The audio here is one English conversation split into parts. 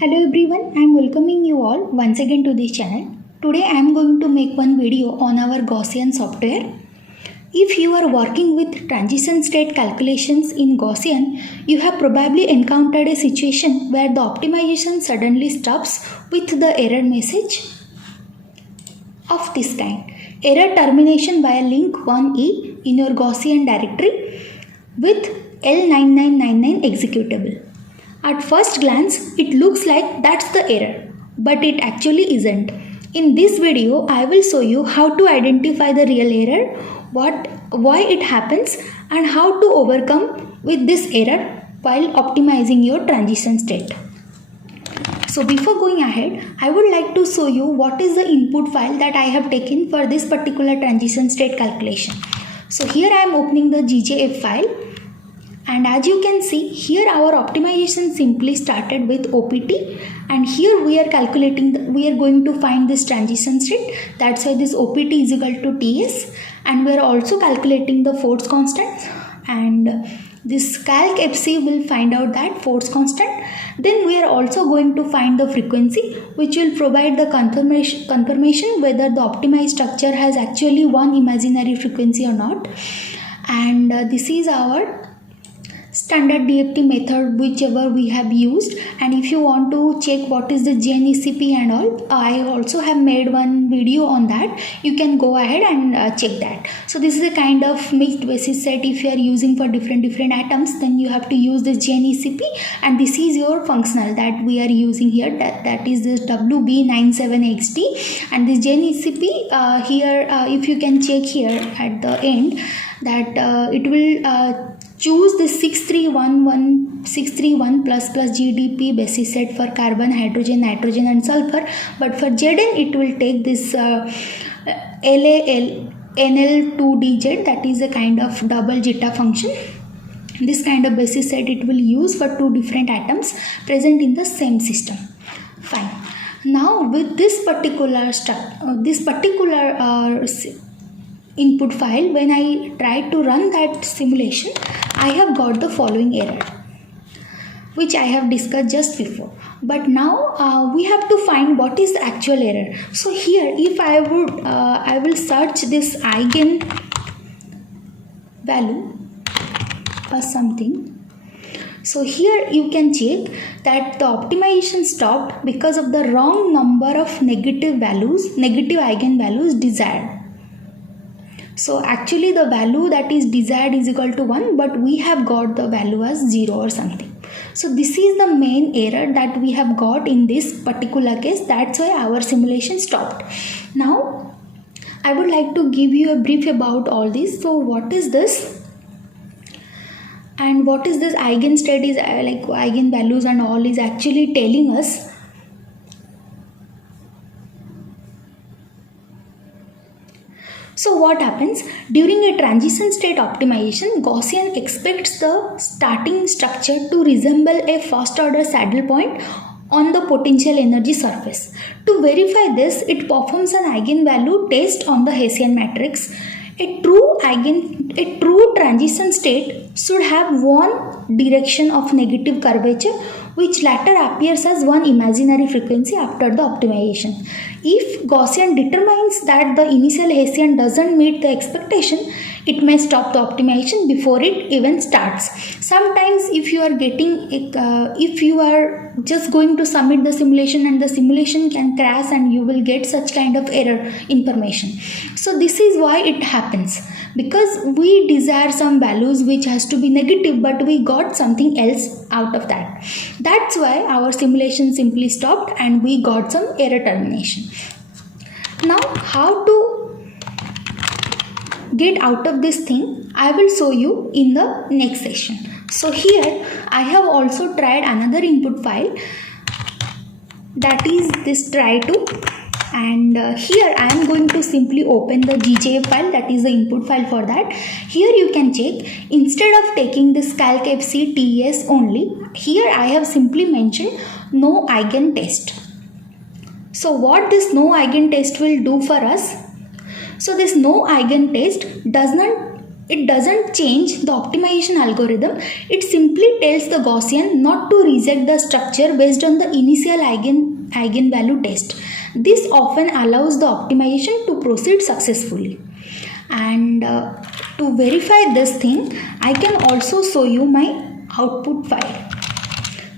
Hello everyone, I am welcoming you all once again to this channel. Today I am going to make one video on our Gaussian software. If you are working with transition state calculations in Gaussian, you have probably encountered a situation where the optimization suddenly stops with the error message of this kind. Error termination via link 1E in your Gaussian directory with L9999 executable. At first glance, it looks like that's the error, but it actually isn't. In this video, I will show you how to identify the real error, why it happens, and how to overcome with this error while optimizing your transition state. So before going ahead, I would like to show you what is the input file that I have taken for this particular transition state calculation. So here I am opening the GJF file. And as you can see, here our optimization simply started with OPT, and here we are calculating, we are going to find this transition state. That's why this OPT is equal to TS, and we are also calculating the force constant, and this calc FC will find out that force constant. Then we are also going to find the frequency, which will provide the confirmation whether the optimized structure has actually one imaginary frequency or not. And this is our standard DFT method whichever we have used, and if you want to check what is the GNECP and all, I also have made one video on that. You can go ahead and check that. So this is a kind of mixed basis set. If you are using for different atoms, then you have to use this GNECP, and this is your functional that we are using here, that is this WB97XT, and this GNECP here if you can check here at the end that it will choose the 6331 plus GDP basis set for carbon, hydrogen, nitrogen and sulfur, but for Zn it will take this NL2DZ, that is a kind of double zeta function. This kind of basis set it will use for two different atoms present in the same system. Fine. Now with this particular input file, when I tried to run that simulation, I have got the following error, which I have discussed just before. But now we have to find what is the actual error. So here, if I will search this eigen value or something. So here you can check that the optimization stopped because of the wrong number of negative eigenvalues desired. So actually the value that is desired is equal to 1, but we have got the value as 0 or something. So this is the main error that we have got in this particular case. That's why our simulation stopped. Now I would like to give you a brief about all this. So what is this? And what is this eigenstate is like eigenvalues and all is actually telling us. So what happens during a transition state optimization? Gaussian expects the starting structure to resemble a first order saddle point on the potential energy surface. To verify this, it performs an eigenvalue test on the Hessian matrix. A true transition state should have one direction of negative curvature, which latter appears as one imaginary frequency after the optimization. If Gaussian determines that the initial Hessian doesn't meet the expectation, it may stop the optimization before it even starts. Sometimes if you are just going to submit the simulation and the simulation can crash and you will get such kind of error information. So this is why it happens, because we desire some values which has to be negative, but we got something else out of that. That's why our simulation simply stopped and we got some error termination. Now how to get out of this thing, I will show you in the next session. So here I have also tried another input file, that is this try2, and here I am going to simply open the GJF file, that is the input file for that. Here you can check, instead of taking this calc FC TS only, here I have simply mentioned no eigen test. So what this no eigen test will do for us? So this no eigen test does not it doesn't change the optimization algorithm. It simply tells the Gaussian not to reject the structure based on the initial eigenvalue test. This often allows the optimization to proceed successfully. And to verify this thing, I can also show you my output file.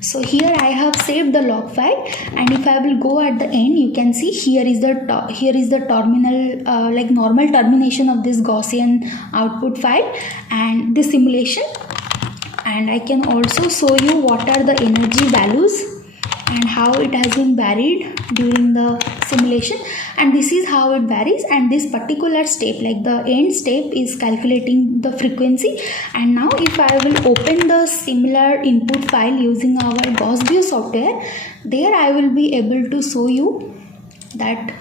So here I have saved the log file, and if I will go at the end, you can see here is the terminal like normal termination of this Gaussian output file and the simulation. And I can also show you what are the energy values and how it has been varied during the simulation, and this is how it varies. And this particular step, like the end step, is calculating the frequency. And now if I will open the similar input file using our Gauss software, there I will be able to show you that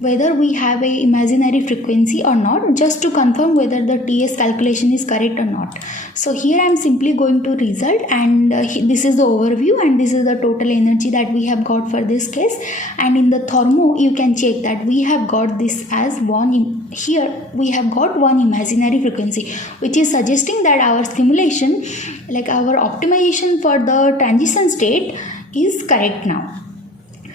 whether we have a imaginary frequency or not, just to confirm whether the TS calculation is correct or not. So here I am simply going to result, and this is the overview, and this is the total energy that we have got for this case. And in the thermo you can check that we have got this as one. Here we have got one imaginary frequency, which is suggesting that our simulation, like our optimization for the transition state, is correct now.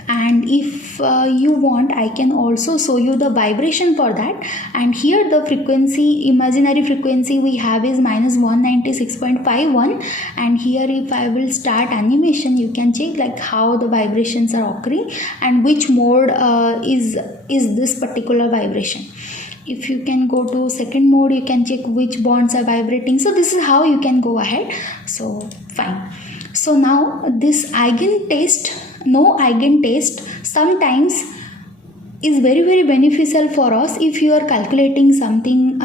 And if you want, I can also show you the vibration for that. And here the frequency, imaginary frequency we have is minus 196.51. And here if I will start animation, you can check like how the vibrations are occurring and which mode is this particular vibration. If you can go to second mode, you can check which bonds are vibrating. So this is how you can go ahead. So fine. So now this no eigentest sometimes is very beneficial for us if you are calculating something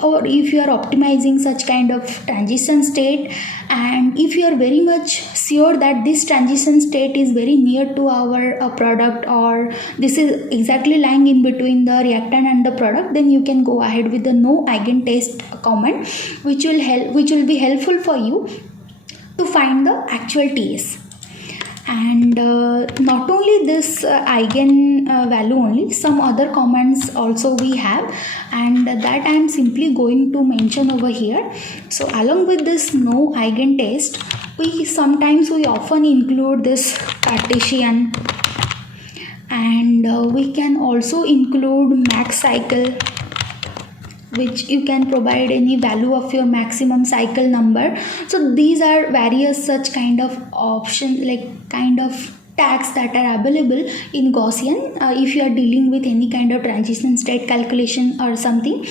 or if you are optimizing such kind of transition state, and if you are very much sure that this transition state is very near to our product, or this is exactly lying in between the reactant and the product, then you can go ahead with the no eigentest command, which will be helpful for you to find the actual TS. And not only this eigen value only, some other commands also we have, and that I am simply going to mention over here. So along with this no eigentest, we often include this Cartesian, and we can also include max cycle, which you can provide any value of your maximum cycle number. So these are various such kind of options, like kind of tags that are available in Gaussian if you are dealing with any kind of transition state calculation or something.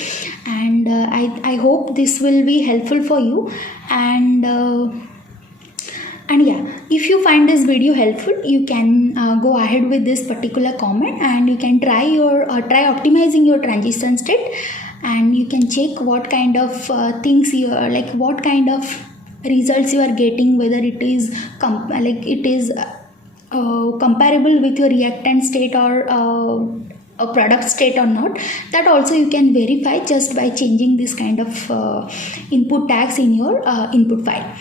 And I hope this will be helpful for you. And yeah, if you find this video helpful, you can go ahead with this particular comment, and you can try optimizing your transition state, and you can check what kind of things you are, like what kind of results you are getting, whether it is comparable with your reactant state or a product state or not. That also you can verify just by changing this kind of input tags in your input file.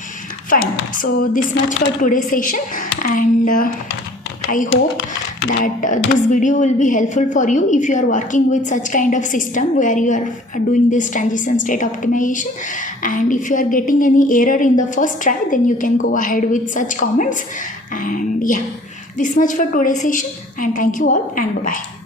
Fine. So this much for today's session, and I hope that this video will be helpful for you if you are working with such kind of system where you are doing this transition state optimization. And if you are getting any error in the first try, then you can go ahead with such comments. And yeah, this much for today's session, and thank you all, and bye bye.